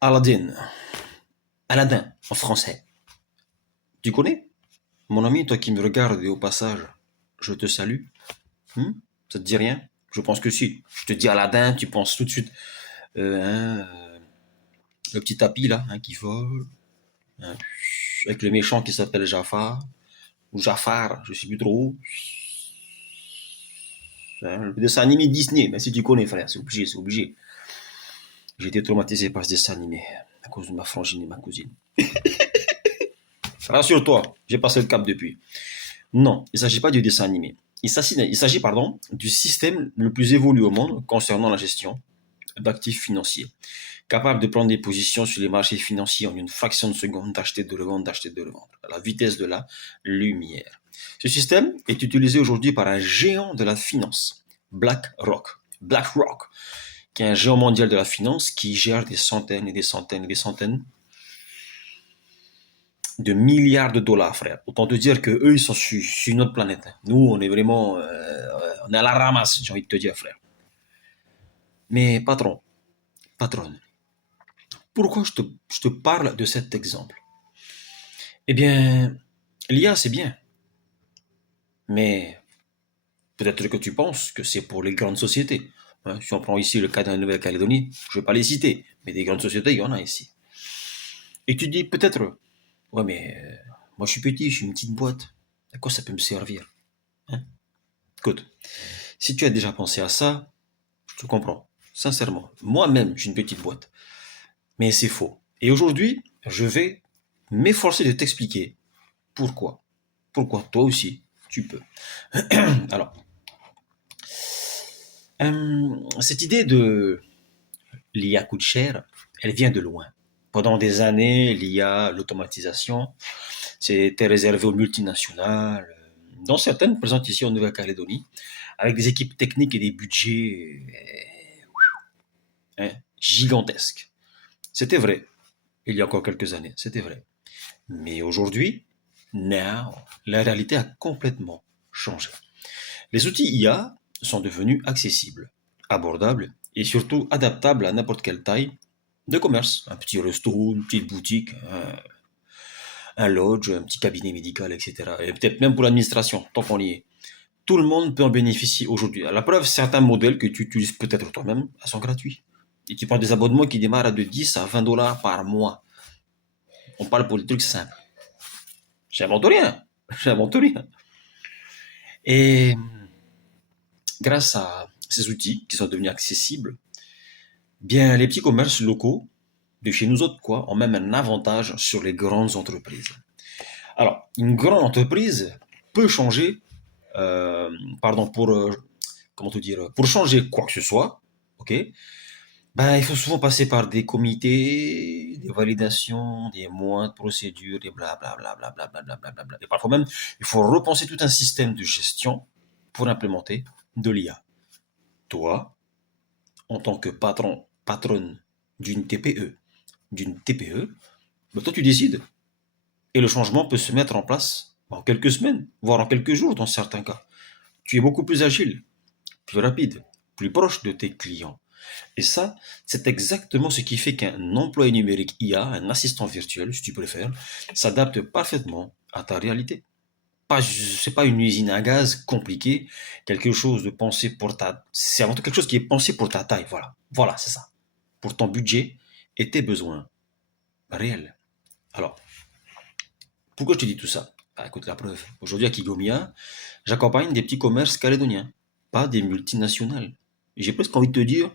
Aladdin. Aladdin, en français. Tu connais? Mon ami, toi qui me regardes et au passage, je te salue. Hmm. Ça te dit rien? Je pense que si. Je te dis Aladdin, tu penses tout de suite le petit tapis là, qui vole, hein, avec le méchant qui s'appelle Jafar, ou Jafar, je sais plus trop. Hein, le dessin animé Disney, mais si tu connais frère, c'est obligé, c'est obligé. J'ai été traumatisé par ce dessin animé à cause de ma frangine et ma cousine. Rassure-toi, j'ai passé le cap depuis. Non, il ne s'agit pas du dessin animé. Il s'agit, pardon, du système le plus évolué au monde concernant la gestion d'actifs financiers, capable de prendre des positions sur les marchés financiers en une fraction de seconde, d'acheter, de revendre, à la vitesse de la lumière. Ce système est utilisé aujourd'hui par un géant de la finance, BlackRock. BlackRock, qui est un géant mondial de la finance qui gère des centaines et des centaines et des centaines de milliards de dollars, frère. Autant te dire que eux, ils sont sur une autre planète. Nous, on est vraiment, on est à la ramasse, j'ai envie de te dire, frère. Mais patron, patronne, pourquoi je te parle de cet exemple? Eh bien, l'IA, c'est bien, mais peut-être que tu penses que c'est pour les grandes sociétés. Hein, si on prend ici le cas de la Nouvelle-Calédonie, je ne vais pas les citer, mais des grandes sociétés, il y en a ici. Et tu dis peut-être, ouais, mais moi je suis petit, je suis une petite boîte. À quoi ça peut me servir? Hein. Écoute, si tu as déjà pensé à ça, je te comprends. Sincèrement. Moi-même, j'ai une petite boîte. Mais c'est faux. Et aujourd'hui, je vais m'efforcer de t'expliquer pourquoi. Pourquoi toi aussi, tu peux. Alors, cette idée de l'IA coûte cher, elle vient de loin. Pendant des années, l'IA, l'automatisation, c'était réservé aux multinationales, dont certaines présentes ici en Nouvelle-Calédonie, avec des équipes techniques et des budgets gigantesques. C'était vrai, il y a encore quelques années, c'était vrai. Mais aujourd'hui, now, la réalité a complètement changé. Les outils IA sont devenus accessibles, abordables et surtout adaptables à n'importe quelle taille de commerce. Un petit resto, une petite boutique, un lodge, un petit cabinet médical, etc. Et peut-être même pour l'administration, tant qu'on y est. Tout le monde peut en bénéficier aujourd'hui. À la preuve, certains modèles que tu utilises peut-être toi-même sont gratuits. Et tu prends des abonnements qui démarrent de 10 à 20 dollars par mois. On parle pour des trucs simples. J'invente rien. J'invente rien. Et grâce à ces outils qui sont devenus accessibles, bien les petits commerces locaux de chez nous autres quoi, ont même un avantage sur les grandes entreprises. Alors, une grande entreprise peut changer, pardon, comment te dire, pour changer quoi que ce soit, ok, ben, il faut souvent passer par des comités, des validations, des mois de procédures, des blablabla, blablabla, blablabla. Et parfois même, il faut repenser tout un système de gestion pour implémenter de l'IA. Toi, en tant que patronne d'une TPE, ben toi tu décides. Et le changement peut se mettre en place en quelques semaines, voire en quelques jours dans certains cas. Tu es beaucoup plus agile, plus rapide, plus proche de tes clients. Et ça, c'est exactement ce qui fait qu'un employé numérique IA, un assistant virtuel, si tu préfères, s'adapte parfaitement à ta réalité. C'est pas une usine à gaz compliquée, quelque chose de pensé pour c'est avant tout quelque chose qui est pensé pour ta taille, voilà. Voilà, c'est ça. Pour ton budget et tes besoins réels. Alors, pourquoi je te dis tout ça? Bah, écoute la preuve. Aujourd'hui à Kigomia, j'accompagne des petits commerces calédoniens, pas des multinationales. Et j'ai presque envie de te dire,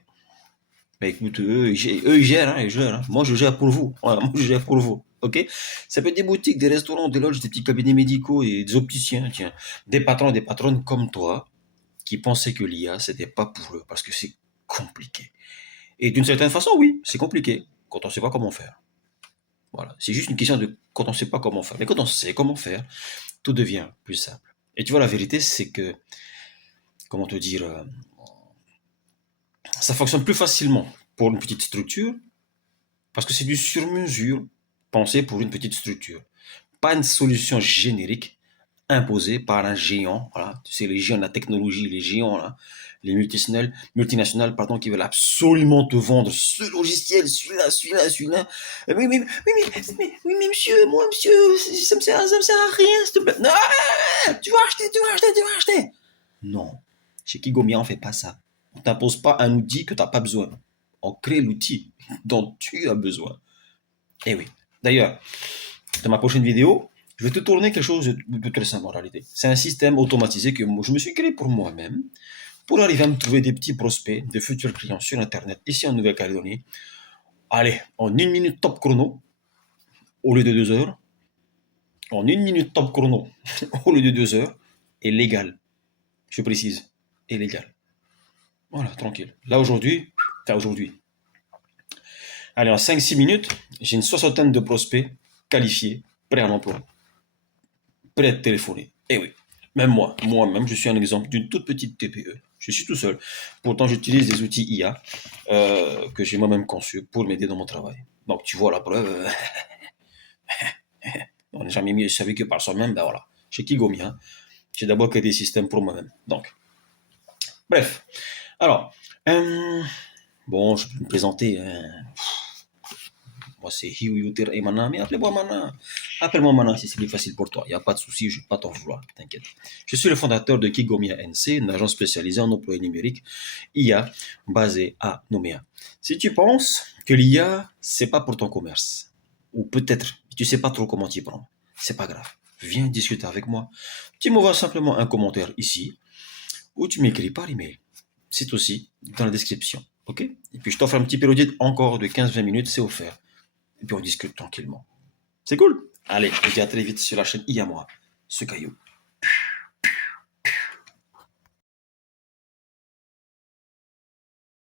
bah écoute, eux, ils gèrent, ils gèrent, hein. Moi, je gère pour vous. Voilà, moi, je gère pour vous. Ok? Ça peut être des boutiques, des restaurants, des lodges, des petits cabinets médicaux et des opticiens, tiens. Des patrons et des patronnes comme toi qui pensaient que l'IA, c'était pas pour eux parce que c'est compliqué. Et d'une certaine façon, oui, c'est compliqué quand on sait pas comment faire. Voilà. C'est juste une question de quand on sait pas comment faire. Mais quand on sait comment faire, tout devient plus simple. Et tu vois, la vérité, c'est que, comment te dire, ça fonctionne plus facilement pour une petite structure parce que c'est du sur-mesure pensé pour une petite structure. Pas une solution générique imposé par un géant. Voilà, tu sais, les géants de la technologie, les géants, là, les multinationales, pardon, qui veulent absolument te vendre ce logiciel, celui-là. Oui, mais monsieur, moi, monsieur, ça me sert à rien, s'il te plaît. Non, tu vas acheter. Non, chez Kigomia, on fait pas ça. On t'impose pas un outil que tu n'as pas besoin. On crée l'outil dont tu as besoin. Eh oui. D'ailleurs, dans ma prochaine vidéo, je vais te tourner quelque chose de très simple en réalité. C'est un système automatisé que je me suis créé pour moi-même, pour arriver à me trouver des petits prospects, de futurs clients sur Internet, ici en Nouvelle-Calédonie. Allez, en 1 minute top chrono, au lieu de 2 heures, en 1 minute top chrono, au lieu de 2 heures, et légal. Je précise, et légal. Voilà, tranquille. Là aujourd'hui, allez, en 5-6 minutes, j'ai une soixantaine de prospects qualifiés, prêts à l'emploi, prêts à être téléphonés. Eh oui, même moi-même, je suis un exemple d'une toute petite TPE. Je suis tout seul. Pourtant, j'utilise des outils IA que j'ai moi-même conçus pour m'aider dans mon travail. Donc, tu vois la preuve. On n'est jamais mieux servi que par soi-même. Ben voilà. Chez Kigomia, j'ai d'abord créé des systèmes pour moi-même. Donc, bref. Alors, bon, je peux me présenter. Moi, c'est Hiuter et Mana, mais appelez-moi Mana. Appelle-moi Mana si c'est plus facile pour toi. Il n'y a pas de souci, je ne vais pas t'en vouloir, t'inquiète. Je suis le fondateur de Kigomia NC, une agence spécialisée en employés numériques IA basée à Nouméa. Si tu penses que l'IA, c'est pas pour ton commerce, ou peut-être tu sais pas trop comment t'y prendre, c'est pas grave. Viens discuter avec moi. Tu m'envoies simplement un commentaire ici, ou tu m'écris par email. C'est aussi dans la description. Ok? Et puis je t'offre un petit période encore de 15-20 minutes, c'est offert. Et puis on discute tranquillement. C'est cool. Allez, je te dis à très vite sur la chaîne IA moi, ce caillou.